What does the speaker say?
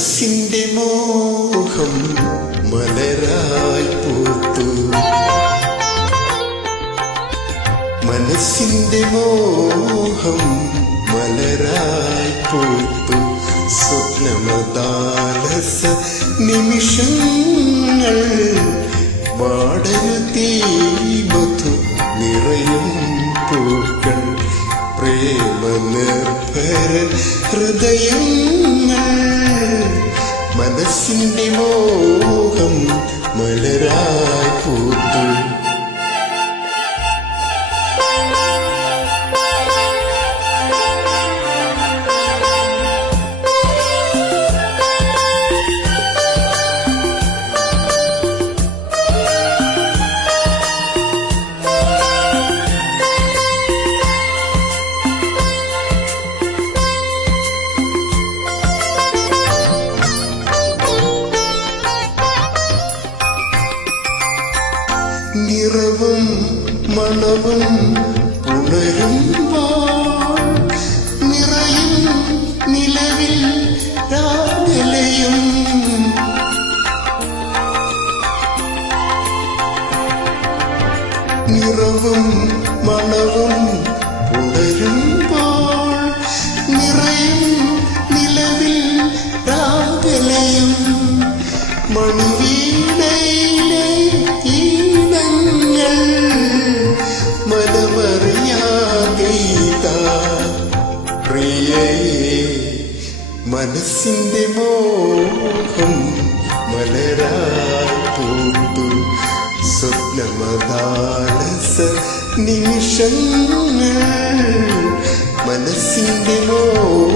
മനസ്സിന്റെ മോഹം മലരായി പൂത്തു. മനസ്സിന്റെ മോഹം മലരായി പൂത്തു. സ്വപ്നമദാലസ നിമിഷങ്ങൾ വാടരുതീ മധു നിറയും പൂക്കൾ. പ്രേമ നിർഭര ഹൃദയങ്ങൾ മനസ്സിന്റെ മോഹം മലരായി പൂത്തു. നിറവും മണവും ഉണരുമ്പോൾ നിറയും നിലവിൽ രാഗലയം. നിറവും മണവും ഉണരുമ്പോൾ നിറയും നിലവിൽ രാഗലയം. മണിവീണയിലെ ഈണങ്ങൾ മനമറിയാതീതാ പ്രിയേ. മനസ്സിന്റെ മോഹം മലരായി പൂത്തു. സ്വപ്നമദാലസ നിമിഷങ്ങൾ മനസ്സിന്റെ മോഹം